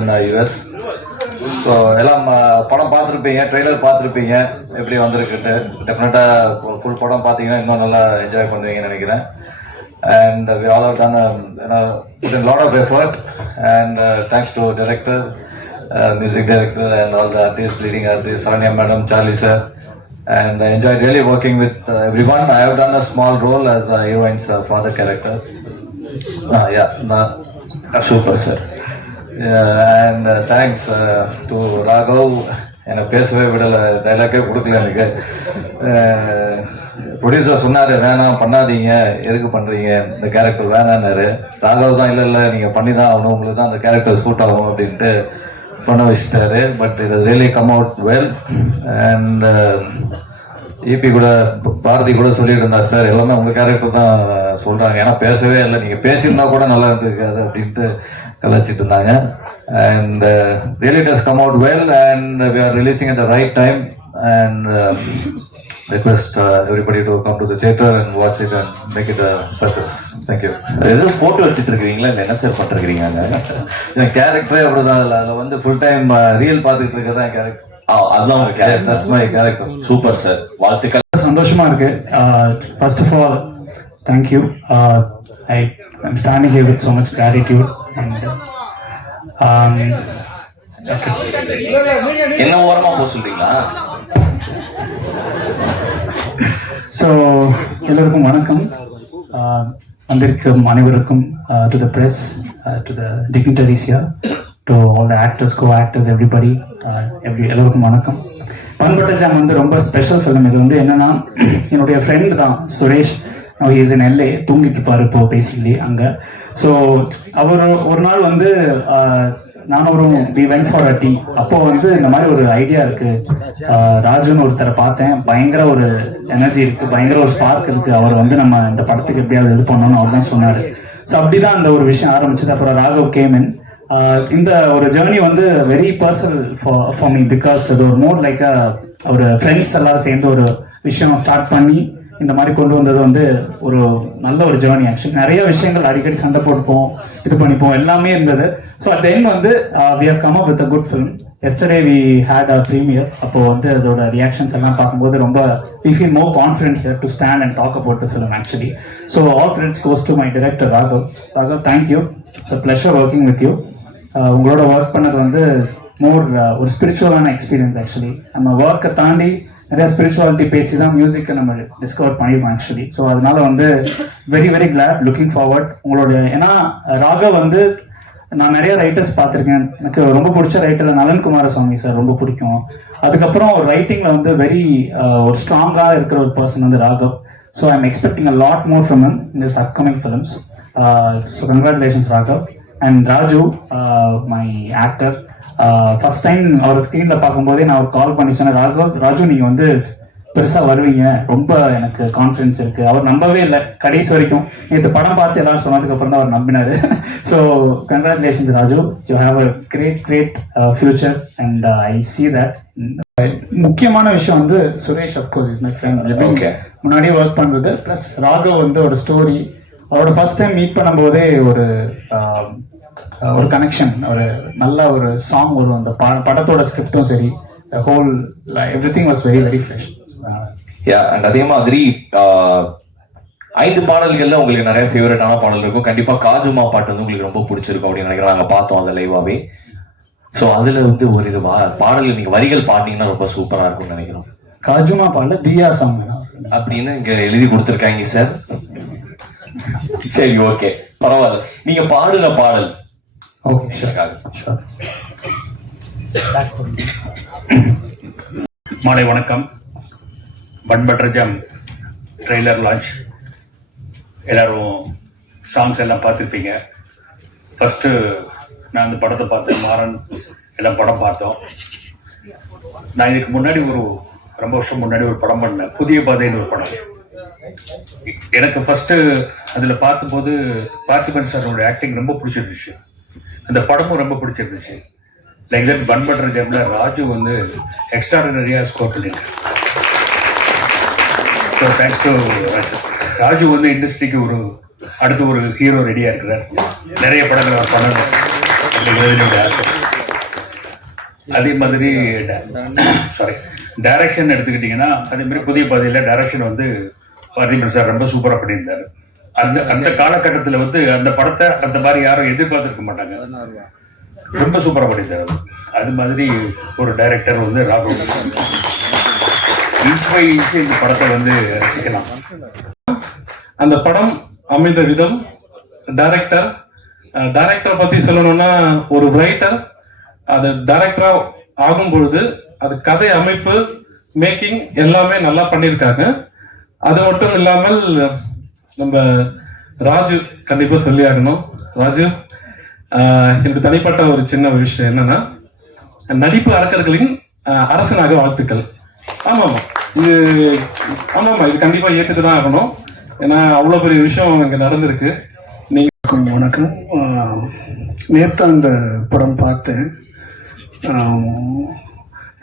in the US. So எல்லாம் படம் பார்த்துருப்பீங்க, ட்ரெய்லர் பார்த்துருப்பீங்க, எப்படி வந்திருக்குட்டு. டெஃபினட்டாக ஃபுல் படம் பார்த்தீங்கன்னா இன்னும் நல்லா என்ஜாய் பண்ணுவீங்கன்னு நினைக்கிறேன். And we all have done put in a lot of effort, and thanks to director, music director, and all the artists, leading artists, Saranya madam, Charlie sir, and I enjoyed really working with everyone. I have done a small role as a heroine's father character. Super sir. And thanks to Raghav. என்னை பேசவே விடலை, டைலாக்கே கொடுக்கல எனக்கு. Producer சொன்னார், வேணாம் பண்ணாதீங்க, எதுக்கு பண்ணுறீங்க, இந்த கேரக்டர் வேணான்னாரு. ராகவ் தான் இல்லை நீங்கள் பண்ணி தான் ஆகணும், உங்களுக்கு தான் அந்த கேரக்டர் சூட் ஆகும் அப்படின்ட்டு பண்ண வச்சுட்டாரு. பட் இது really come out well. And EB கூட, பாரதி கூட சொல்லிட்டு இருந்தார், சார் எல்லாமே உங்கள் கேரக்டர் தான் சொல்கிறாங்க, ஏன்னா பேசவே இல்லை, நீங்கள் பேசியிருந்தா கூட நல்லா இருந்திருக்காது அப்படின்ட்டு கலாச்சிட்டு இருந்தாங்க. And really it has come out well, and we are releasing at the right time, and request everybody to come to the theater and watch it and make it a success. Thank you. ஏதோ photo எடுத்துட்டு இருக்கீங்களா, இல்லை என்ன sir பண்ணிருக்கீங்க? இந்த கேரக்டரே அப்படிதான், இல்லை அதில் வந்து ஃபுல் டைம் ரியல் பார்த்துக்கிட்டு இருக்கிறதா கேரக்டர். அதுதான் உங்க character. That's my character. Super sir, வாழ்த்துக்கள். சந்தோஷமா இருக்கு. First of all thank you. I'm standing here with so much gratitude, and என்ன ஓரமா போக சொல்றீங்களா? ஸோ எல்லோருக்கும் வணக்கம். வந்திருக்கும் அனைவருக்கும், to the press, to the dignitaries here, to all the actors, co actors, everybody, எல்லோருக்கும் வணக்கம். பண்பட்ட ஜாம் வந்து ரொம்ப ஸ்பெஷல் ஃபிலிம். இது வந்து என்னன்னா, என்னுடைய ஃப்ரெண்ட் தான் சுரேஷ். இஸ் இன் LA, தூங்கிட்டு இருப்பாரு இப்போ பேசிக்கலி அங்கே. ஸோ அவர் ஒரு நாள் வந்து நானும் we went for a tea. அப்போ வந்து இந்த மாதிரி ஒரு ஐடியா இருக்கு, ராஜுன்னு ஒருத்தரை பார்த்தேன், பயங்கர ஒரு எனர்ஜி இருக்கு, பயங்கர ஒரு ஸ்பார்க் இருக்கு, அவர் வந்து நம்ம இந்த படத்துக்கு எப்படியாவது இது பண்ணணும்னு அவர் தான் சொன்னார். ஸோ அப்படிதான் அந்த ஒரு விஷயம் ஆரம்பிச்சது. அப்புறம் ராகவ் கேமன். இந்த ஒரு ஜேர்னி வந்து very personal for me, because அது ஒரு மோர் லைக் ஒரு ஃப்ரெண்ட்ஸ் எல்லாரும் சேர்ந்து ஒரு விஷயம் ஸ்டார்ட் பண்ணி இந்த மாதிரி கொண்டு வந்தது வந்து ஒரு நல்ல ஒரு ஜேர்னி. ஆக்சுவலி நிறைய விஷயங்கள் அடிக்கடி சண்டை போட்டுப்போம், இது பண்ணிப்போம், எல்லாமே இருந்தது. ஸோ அட் தென் வந்து we have come up with a good film. Yesterday we had a premiere. அப்போ வந்து அதோட ரியாக்ஷன்ஸ் எல்லாம் பார்க்கும்போது ரொம்ப we feel more confident here to stand and talk about the film actually. So all credits goes to my director Raghav. Raghav, thank you. It's a pleasure working with you. உங்களோட work பண்ணது வந்து மோர் ஒரு ஸ்பிரிச்சுவலான எக்ஸ்பீரியன்ஸ். ஆக்சுவலி நம்ம ஒர்க்கை தாண்டி நிறைய ஸ்பிரிச்சுவாலிட்டி பேசி தான் மியூசிக்கை நம்ம டிஸ்கவர் பண்ணியிருக்கோம் ஆக்சுவலி. ஸோ அதனால வந்து very very glad, looking forward உங்களோட. ஏன்னா ராகவ் வந்து நான் நிறைய ரைட்டர்ஸ் பார்த்துருக்கேன். எனக்கு ரொம்ப பிடிச்ச ரைட்டர் நலன் குமாரசுவாமி சார் ரொம்ப பிடிக்கும். அதுக்கப்புறம் ஒரு ரைட்டிங்கில் வந்து வெரி ஒரு ஸ்ட்ராங்காக இருக்கிற ஒரு பர்சன் வந்து Raghav. So I am expecting a lot more from him in this upcoming films. So congratulations Raghav. And Raju, my actor. First time அவர் ஸ்க்ரீனில் பார்க்கும்போதே நான் ஒரு கால் பண்ணி சொன்னேன், ராஜு நீங்கள் வந்து பெருசாக வருவீங்க, ரொம்ப எனக்கு கான்ஃபிடன்ஸ் இருக்கு. அவர் நம்பவே இல்லை கடைசி வரைக்கும். நேற்று படம் பார்த்து எல்லாரும் சொன்னதுக்கு அப்புறம் தான் அவர் நம்பினாரு. So congratulations Raju, you have a great future, and I see that. முக்கியமான விஷயம் வந்து Suresh of course is my friend. முன்னாடியே ஒர்க் பண்ணுறது, ப்ளஸ் ராகவ் வந்து ஒரு ஸ்டோரி. அவரோட ஃபர்ஸ்ட் டைம் மீட் பண்ணும்போதே ஒரு கனெக்ஷன், ஒரு நல்ல ஒரு சாங் வரும். அந்த படத்தோட ஸ்கிரிப்டும் சரி, whole everything was very very fresh. And அதே மாதிரி 5 பாடல்கள்ல உங்களுக்கு நிறைய ஃபேவரட்டான பாடல் இருக்கும். கண்டிப்பா காஜுமா பாட்டு வந்து உங்களுக்கு ரொம்ப பிடிச்சிருக்கும் அப்படின்னு நினைக்கிறேன். நாங்க பார்த்தோம் அதை லைவாவே. ஸோ அதுல வந்து ஒரு இது பாடல் நீங்க வரிகள் பாடினீங்கன்னா ரொம்ப சூப்பரா இருக்கும்னு நினைக்கிறோம். காஜுமா பாடல தியா சாங் அப்படின்னு இங்க எழுதி கொடுத்துருக்காங்க சார். சரி, ஓகே, பரவாயில்ல. நீங்க பாடுற பாடல். Okay, sure. மாலை வணக்கம். பண்பட்ட ஜாம் ட்ரெய்லர் லான்ச். எல்லாரும் சாங்ஸ் எல்லாம் பார்த்துருப்பீங்க. ஃபஸ்ட்டு நான் அந்த படத்தை பார்த்தேன், மாறன் எல்லாம் படம் பார்த்தோம். நான் இதுக்கு முன்னாடி ரொம்ப வருஷம் முன்னாடி ஒரு படம் பண்ணேன், புதிய பாதைன்னு ஒரு படம். எனக்கு ஃபஸ்ட்டு அதில் பார்த்தபோது பார்த்திபன் சாரோட ஆக்டிங் ரொம்ப பிடிச்சிருந்துச்சு, அந்த படமும் ரொம்ப பிடிச்சிருந்துச்சு. லைக் தட் பண்பட்ட ஜாம்ல ராஜு வந்து எக்ஸ்ட்ராடினரியாக ஸ்கோர் பண்ணியிருக்காரு. ஸோ தேங்க்ஸ் டு ராஜு வந்து இண்டஸ்ட்ரிக்கு அடுத்து ஒரு ஹீரோ ரெடியாக இருக்கிறார். நிறைய படங்கள் அவர் பண்ணணும் அப்படிங்கிறது என்னுடைய ஆசை. அதே மாதிரி டைரக்ஷன் எடுத்துக்கிட்டிங்கன்னா அதே மாதிரி புதிய பாதையில் டைரக்ஷன் வந்து பார்த்திபன் சார் ரொம்ப சூப்பராக பண்ணியிருந்தாரு. அந்த அந்த காலகட்டத்தில் வந்து அந்த படத்தை அந்த மாதிரி யாரும் எதிர்பார்த்துருக்க மாட்டாங்க. ரொம்ப சூப்பராக பண்ணியிருந்தாரு. அது மாதிரி ஒரு டைரக்டர் வந்து ராகவ் இன்ச் பை இன்ச் இந்த படத்தை வந்து ரசிக்கலாம். அந்த படம் அமைந்த விதம், டைரக்டர் பத்தி சொல்லணும்னா ஒரு ரைட்டர் அது டைரக்டரா ஆகும் பொழுது அது கதை அமைப்பு மேக்கிங் எல்லாமே நல்லா பண்ணியிருக்காங்க. அது மட்டும் இல்லாமல் நம்ம ராஜு கண்டிப்பா சொல்லி ஆகணும். ராஜு எனக்கு தனிப்பட்ட ஒரு சின்ன விஷயம் என்னன்னா, நடிப்பு அரக்கர்களின் அரசனாக வாழ்த்துக்கள். ஆமாமா இது கண்டிப்பா ஏத்துட்டு தான் ஆகணும். ஏன்னா அவ்வளவு பெரிய விஷயம் இங்க நடந்திருக்கு. வணக்கம். நேற்று அந்த படம் பார்த்தேன்.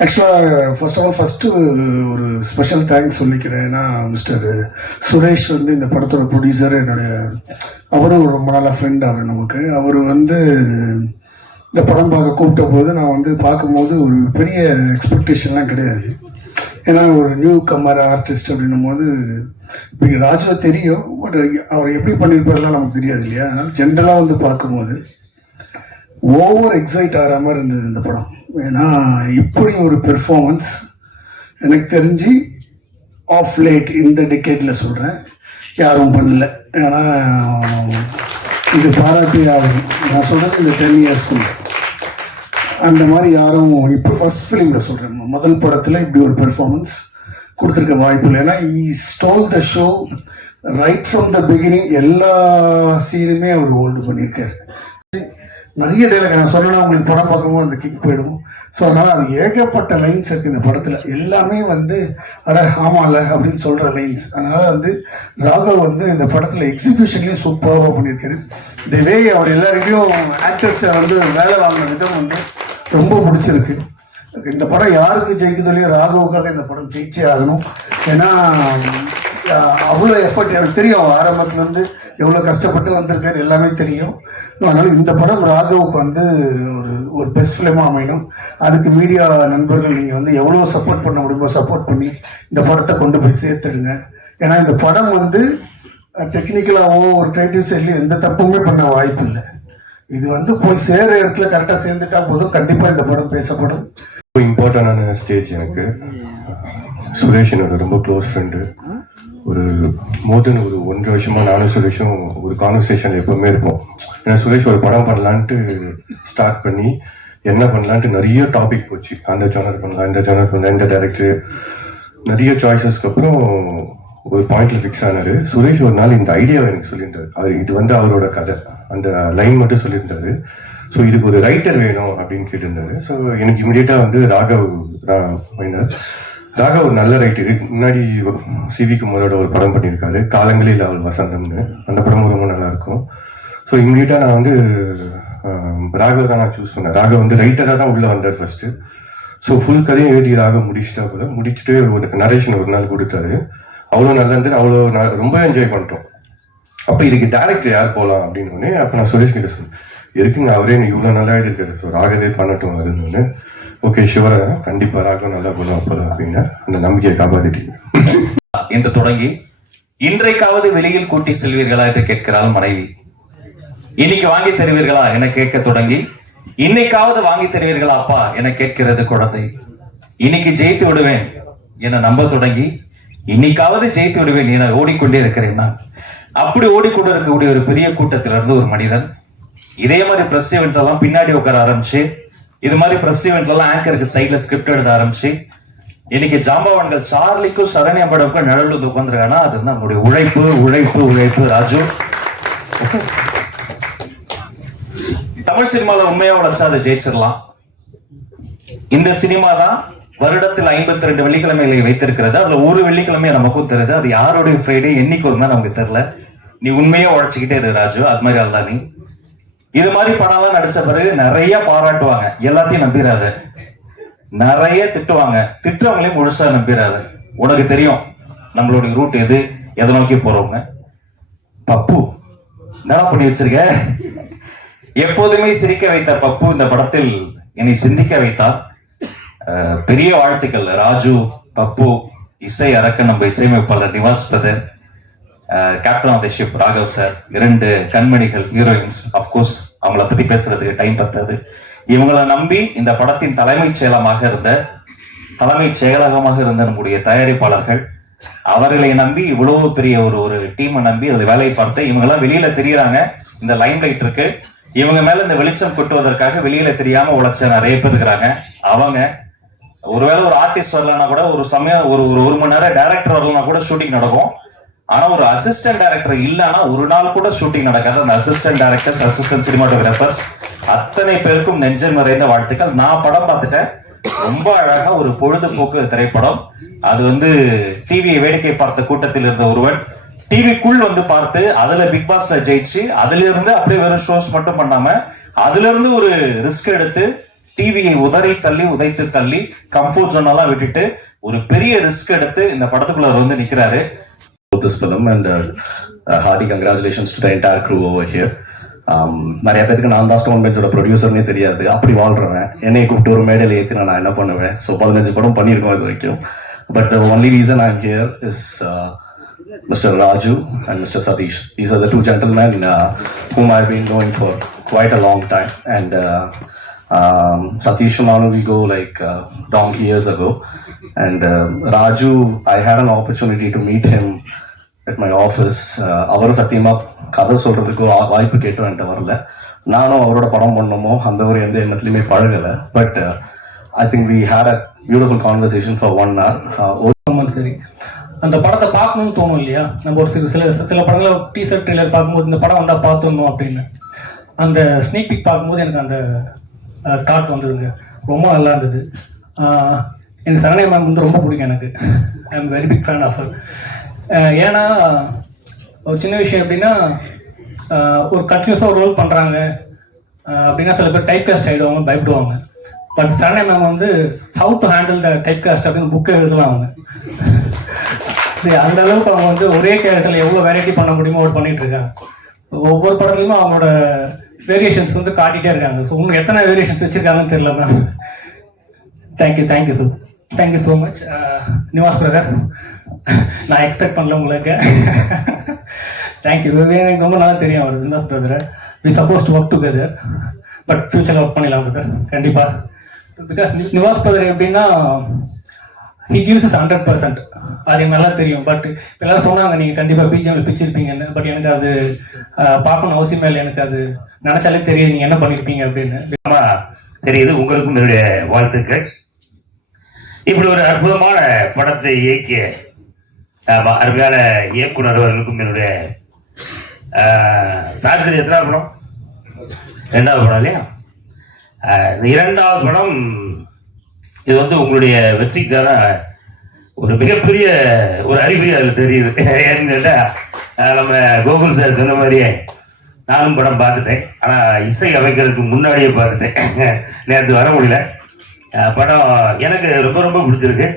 ஆக்சுவலாக ஃபர்ஸ்ட் ஒரு ஸ்பெஷல் தேங்க்ஸ் சொல்லிக்கிறேன். ஏன்னா மிஸ்டர் சுரேஷ் வந்து இந்த படத்தோட ப்ரொடியூசர், அவரும் ரொம்ப நல்ல ஃப்ரெண்ட். அவர் வந்து இந்த படம் பார்க்க கூப்பிட்ட போது நான் வந்து பார்க்கும்போது ஒரு பெரிய எக்ஸ்பெக்டேஷன்லாம் கிடையாது. ஏன்னா ஒரு நியூ கம்மர் ஆர்டிஸ்ட் அப்படின்னும் போது இப்போ ராஜுவை தெரியும், பட் அவர் எப்படி பண்ணியிருப்பாருலாம் நமக்கு தெரியாது இல்லையா. அதனால் ஜென்ரலாக வந்து பார்க்கும்போது ஓவர் எக்ஸைட் ஆகிற மாதிரி இருந்தது இந்த படம். ஏன்னா இப்படி ஒரு பெர்ஃபார்மன்ஸ் எனக்கு தெரிஞ்சு ஆஃப் லேட் இந்த டெக்கேட்டில் சொல்கிறேன் யாரும் பண்ணல. ஏன்னா இது பாராட்டி ஆகும். நான் சொல்கிறது இந்த 10 இயர்ஸ்க்குள்ள அந்த மாதிரி யாரும் இப்போ ஃபர்ஸ்ட் ஃபிலிமில் சொல்கிறேன், முதல் படத்தில் இப்படி ஒரு பெர்ஃபார்மன்ஸ் கொடுத்துருக்க வாய்ப்பு இல்லை. ஏன்னா he stole the show right from the beginning. எல்லா சீனுமே அவர் ஹோல்டு பண்ணியிருக்காரு. நிறைய டைலாக் நான் சொன்னா உங்களுக்கு படம் பார்க்கவும் அந்த கிக் போயிடும். ஸோ அதனால் அது ஏகப்பட்ட லைன்ஸ் இருக்குது இந்த படத்தில். எல்லாமே வந்து அட ஆமாம்ல அப்படின்னு சொல்கிற லைன்ஸ். அதனால் வந்து ராகவ் வந்து இந்த படத்தில் எக்ஸிபியூஷன்லேயும் சூப்பராக பண்ணியிருக்காரு. இந்த வே அவர் எல்லாருக்கையும் ஆக்டர்ஸ்ட்டை வந்து வேலை வாங்கின விதம் வந்து ரொம்ப பிடிச்சிருக்கு. இந்த படம் யாருக்கு ஜெயிக்குதோ ராகவுக்காக இந்த படம் ஜெயிச்சே ஆகணும். ஏன்னா அவ்வளோ எஃபர்ட் எனக்கு தெரியும். ஆரம்பத்துலேருந்து எவ்வளோ கஷ்டப்பட்டு வந்திருக்காரு எல்லாமே தெரியும். அதனால் இந்த படம் ராகவுக்கு வந்து ஒரு பெஸ்ட் ஃபிலிமாக அமையணும். அதுக்கு மீடியா நண்பர்கள் நீங்கள் வந்து எவ்வளோ சப்போர்ட் பண்ண முடியுமோ சப்போர்ட் பண்ணி இந்த படத்தை கொண்டு போய் சேர்த்துடுங்க. ஏன்னா இந்த படம் வந்து டெக்னிக்கலாகவோ ஒரு கிரியேட்டிவ் சைட்லையும் எந்த தப்புமே பண்ண வாய்ப்பு இல்லை. இது வந்து போய் சேர இடத்துல கரெக்டாக சேர்ந்துட்டா போதும், கண்டிப்பாக இந்த படம் பேசப்படும். இம்பார்ட்டண்டான ஸ்டேஜ் எனக்கு. சுரேஷ் என்னோட ரொம்ப க்ளோஸ் ஃப்ரெண்டு. ஒரு மோர் தென் ஒரு 1.5 வருஷமா நானும் சுரேஷும் ஒரு கான்வர்சேஷன் எப்பவுமே இருக்கும். ஏன்னா சுரேஷ் ஒரு படம் பண்ணலான்ட்டு ஸ்டார்ட் பண்ணி என்ன பண்ணலான்ட்டு நிறைய டாபிக் போச்சு. அந்த ஜானர் பண்ணலாம், இந்த ஜானர் பண்ணலாம், இந்த டைரக்டர், நிறைய சாய்ஸஸ்க்கு அப்புறம் ஒரு பாயிண்ட்ல ஃபிக்ஸ் ஆனாரு. சுரேஷ் ஒரு நாள் இந்த ஐடியாவை எனக்கு சொல்லியிருந்தாரு. இது வந்து அவரோட கதை, அந்த லைன் மட்டும் சொல்லியிருந்தாரு. ஸோ இதுக்கு ஒரு ரைட்டர் வேணும் அப்படின்னு கேட்டிருந்தாரு. ஸோ எனக்கு இமிடியேட்டா வந்து ராகவ் ஒரு நல்ல ரைட்டர். முன்னாடி சிவி குமாரோட ஒரு படம் பண்ணியிருக்காரு, காலங்களில் அவள் வசந்தம்னு. அந்த படமும் ரொம்ப நல்லா இருக்கும். ஸோ இமிடியேட்டா நான் வந்து ராகவ் தான் நான் சூஸ் பண்ணேன். ராகவ் வந்து ரைட்டராக தான் உள்ள வந்தார் ஃபர்ஸ்ட். ஸோ ஃபுல் கதையும் எழுதி ராகவ் முடிச்சுட்டா கூட முடிச்சுட்டு ஒரு நரேஷன் ஒரு நாள் கொடுத்தாரு. அவ்வளோ நல்லா இருந்து அவ்வளோ ரொம்ப என்ஜாய் பண்ணிட்டோம். அப்போ இதுக்கு டேரக்டர் யார் போகலாம் அப்படின்னு அப்போ நான் சுரேஷ் கிட்ட சொன்னேன், இருக்குங்க அவரே இவ்வளோ நல்லா எழுதிருக்காரு, ஸோ ராகவே பண்ணட்டும் அதுன்னு. ஓகே ஷுவரா, கண்டிப்பா ராகம் நல்லா பண்ணுவோம் போல அப்படின்னு அந்த நம்பிக்கையை காப்பாத்திட்டீங்க. என்று தொடங்கி இன்றைக்காவது வெளியில் கூட்டி செல்வீர்களா என்று கேட்கிறாள் மனைவி. இன்னைக்கு வாங்கி தருவீர்களா என கேட்க தொடங்கி இன்னைக்காவது வாங்கி தருவீர்களா அப்பா என கேட்கிறது குழந்தை. இன்னைக்கு ஜெயித்து விடுவேன் என நம்ப தொடங்கி இன்னைக்காவது ஜெயித்து விடுவேன் என ஓடிக்கொண்டே இருக்கிறேன் நான். அப்படி ஓடிக்கொண்டு இருக்கக்கூடிய ஒரு பெரிய கூட்டத்திலிருந்து ஒரு மனிதன் இதே மாதிரி பிரஸ் ஈவெண்ட்ஸ் எல்லாம் பின்னாடி உட்கார ஆரம்பிச்சு, இது மாதிரி பிரஸ் ஈவெண்ட்ல எல்லாம் ஆங்கருக்கு சைட்ல ஸ்கிரிப்ட் எழுத ஆரம்பிச்சு, இன்னைக்கு ஜாம்பவான்கள் சார்லிக்கும் சரண்யா படவுக்கும் நிழல் வந்து உட்காந்துருக்கானா அது வந்து நம்மளுடைய உழைப்பு உழைப்பு உழைப்பு. ராஜு தமிழ் சினிமால உண்மையா உழைச்சா அதை ஜெயிச்சிடலாம். இந்த சினிமா தான் வருடத்தில் 52 வெள்ளிக்கிழமைகளை வைத்திருக்கிறது. அதுல ஒரு வெள்ளிக்கிழமையை நமக்கும் தெரியுது. அது யாருடைய ஃப்ரைடே என்னைக்கு வரும்னா நமக்கு தெரியல. நீ உண்மையா உழைச்சிக்கிட்டே இரு ராஜு. அது மாதிரி அல்ல நீ. இது மாதிரி படம்லாம் நடிச்ச பிறகு நிறைய பாராட்டுவாங்க, எல்லாத்தையும் நம்பிடாத. நிறைய திட்டுவாங்க, திட்டுறவங்களையும் முழுசா நம்பிடாத. உனக்கு தெரியும் நம்மளுடைய ரூட் எது, எதை நோக்கி போறவங்க. பப்பு என்ன பண்ணி வச்சிருக்க? எப்போதுமே சிரிக்க வைத்த பப்பு இந்த படத்தில் என்னை சிந்திக்க வைத்தார். பெரிய வாழ்த்துக்கள் ராஜு, பப்பு, இசை அரக்கன், நம்ம இசையமைப்பாளர் Nivas brother, captain of the ship Raghav sir, 2 கண்மணிகள் ஹீரோயின்ஸ். அப்கோர்ஸ் அவங்கள பத்தி பேசுறதுக்கு டைம் பத்தாது. இவங்களை நம்பி இந்த படத்தின் தலைமைச் செயலகமாக இருந்த நம்முடைய தயாரிப்பாளர்கள், அவர்களை நம்பி இவ்வளவு பெரிய ஒரு டீமை நம்பி அதில் வேலையை பார்த்து இவங்கெல்லாம் வெளியில தெரியறாங்க. இந்த லைம் லைட் இருக்கு, இவங்க மேல இந்த வெளிச்சம் கொட்டுவதற்காக வெளியில தெரியாம உழைச்ச நிறைய பேர் இருக்கிறாங்க. அவங்க ஒருவேளை ஒரு ஆர்டிஸ்ட் வரலன்னா கூட, ஒரு சமயம் ஒரு மணி நேரம் டைரக்டர் வரலன்னா கூட ஷூட்டிங் நடக்கும். ஆனா ஒரு அசிஸ்டன்ட் டைரக்டர் இல்லைன்னா ஒரு நாள் கூட ஷூட்டிங் நடக்காது. அந்த அசிஸ்டன்ட் டைரக்டர்ஸ், அசிஸ்டன்ட் சினிமாட்டோகிராஃபர்ஸ் அத்தனை பேருக்கும் நெஞ்சம் நிறைந்த வாழ்த்துக்கள். நான் படம் பார்த்துட்டேன், ரொம்ப அழகா ஒரு பொழுதுபோக்கு திரைப்படம். அது டிவியை வேடிக்கை பார்த்த கூட்டத்தில் இருந்த ஒருவன் டிவிக்குள் பார்த்து அதுல பிக் பாஸ்ல ஜெயிச்சு, அதுல இருந்து அப்படியே வெறும் ஷோஸ் மட்டும் பண்ணாம அதுல இருந்து ஒரு ரிஸ்க் எடுத்து டிவியை உதைத்து தள்ளி கம்ஃபர்ட் ஜோனெல்லாம் விட்டுட்டு ஒரு பெரிய ரிஸ்க் எடுத்து இந்த படத்துக்குள்ள நிக்கிறாரு. This film and hearty congratulations to the entire crew over here. நிறைய பேருக்கு நான் தான் ஸ்டோன் பெஞ்சோட ப்ரொடியூசர்னே தெரியாது. அப்படி வாழ்றேன். என்னை கூப்பிட்டு ஒரு மேடையில் ஏற்றி நான் என்ன பண்ணுவேன். ஸோ 15 படம் பண்ணியிருக்கோம் இது வரைக்கும். But the only reason I'm here is Mr. Raju and Mr. Satish. These are the 2 gentlemen whom I've been knowing for quite a long time. And Satish and Anu, we go like donkey years ago. And Raju, I had an opportunity to meet him at my office. அவரும் சத்தியமா கதை சொல்றதுக்கு வாய்ப்பு கேட்டோம் என்கிட்ட வரல. நானும் அவரோட படம் பண்ணணுமோ அந்த ஒரு எந்த எண்ணத்துலையுமே பழகலை. But I think we had a beautiful conversation for 1 hour. சரி, அந்த படத்தை பார்க்கணும்னு தோணும் இல்லையா? நம்ம ஒரு சில படங்களை டீசர் ட்ரெய்லர் பார்க்கும்போது இந்த படம் வந்தால் பார்த்துடணும் அப்படின்னு. அந்த ஸ்னீக் பிக் பார்க்கும்போது எனக்கு அந்த தாட் வந்ததுங்க. ரொம்ப நல்லா இருந்தது. எனக்கு சரணை மேம் ரொம்ப பிடிக்கும். எனக்கு I am very big fan of her. ஏன்னா ஒரு சின்ன விஷயம் எப்படின்னா, ஒரு கண்டினியூஸாக ஒரு ரோல் பண்ணுறாங்க அப்படின்னா சில பேர் டைப் காஸ்ட் ஆகிடுவாங்க, பயப்படுவாங்க. பட் சரணை ma'am how to handle the type cast அப்படின்னு புக்கை எழுதலாம் அவங்க. அந்த அளவுக்கு அவங்க ஒரே கேரக்டரில் எவ்வளோ வெரைட்டி பண்ண முடியுமோ அவ்வளோ பண்ணிட்டு இருக்காங்க. ஒவ்வொரு படத்துலையுமே அவங்களோட வேரியேஷன்ஸ் காட்டிகிட்டே இருக்காங்க. ஸோ இன்னும் எத்தனை வேரியேஷன்ஸ் வச்சுருக்காங்கன்னு தெரியல ma'am. Thank you sir, thank you so much. Nivas brother, நான் எக்ஸ்பெக்ட் பண்ணல உங்களுக்கு. தேங்க்யூ. எனக்கு ரொம்ப நல்லா தெரியும் அவர் நிவாஸ் பிரதரை. We suppose to work together, but ஃபியூச்சரில் ஒர்க் பண்ணிடலாம் பிரதர் கண்டிப்பாக. பிகாஸ் நிவாஸ் பிரதர் எப்படின்னா ஹி கிவ்ஸ் இஸ் 100%. அது எனக்கு நல்லா தெரியும். பட் எல்லாரும் சொன்னாங்க நீங்கள் கண்டிப்பாக பிஜிஎம்ல பிச்சிருப்பீங்கன்னு. பட் எனக்கு அது பார்க்கணும் அவசியமே இல்லை. எனக்கு அது நினச்சாலே தெரியுது நீங்கள் என்ன பண்ணியிருப்பீங்க அப்படின்னு. தெரியுது. உங்களுக்கும் என்னுடைய வாழ்த்துக்கள். இப்படி ஒரு அற்புதமான படத்தை இயக்கிய அருமையான இயக்குனர் அவர்களுக்கும் என்னுடைய சார்ஜரி. எத்தனாவது படம்? 2வது படம் இல்லையா? இந்த 2வது படம் இது உங்களுடைய வெற்றிக்கான ஒரு மிகப்பெரிய ஒரு அறிகுறி அதில் தெரியுது. ஏன்னு கேட்டால் நம்ம கோகுல் சார் சொன்ன மாதிரியே நானும் படம் பார்த்துட்டேன். ஆனால் இசை அமைக்கிறதுக்கு முன்னாடியே பார்த்துட்டேன். நேற்று வர முடியல. படம் எனக்கு ரொம்ப ரொம்ப பிடிச்சிருக்கு.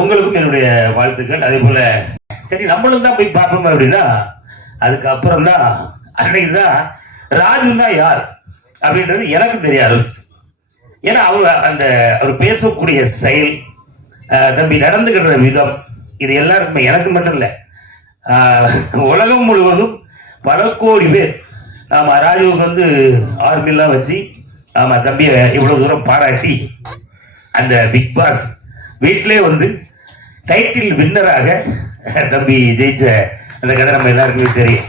உங்களுக்கும் என்னுடைய வாழ்த்துக்கள். அதே போல சரி நம்மளும் தான் போய் பார்ப்போம் அப்படின்னா அதுக்கப்புறம் தான் அன்னைக்கு தான் ராஜுன்னா யார் அப்படின்றது எனக்கு தெரிய ஆரம்பிச்சு. ஏன்னா அவர் பேசக்கூடிய செயல், தம்பி நடந்துகிற விதம், இது எல்லாருக்குமே, எனக்கு மட்டும் இல்லை, உலகம் முழுவதும் பல கோடி பேர் ராஜுவுக்கு ஆர்மிலாம் வச்சு தம்பியை இவ்வளவு தூரம் பாராட்டி அந்த பிக் பாஸ் வீட்டிலே டைட்டில் வின்னராக தம்பி ஜெயிச்ச அந்த கதை நம்ம எல்லாருக்குமே தெரியும்.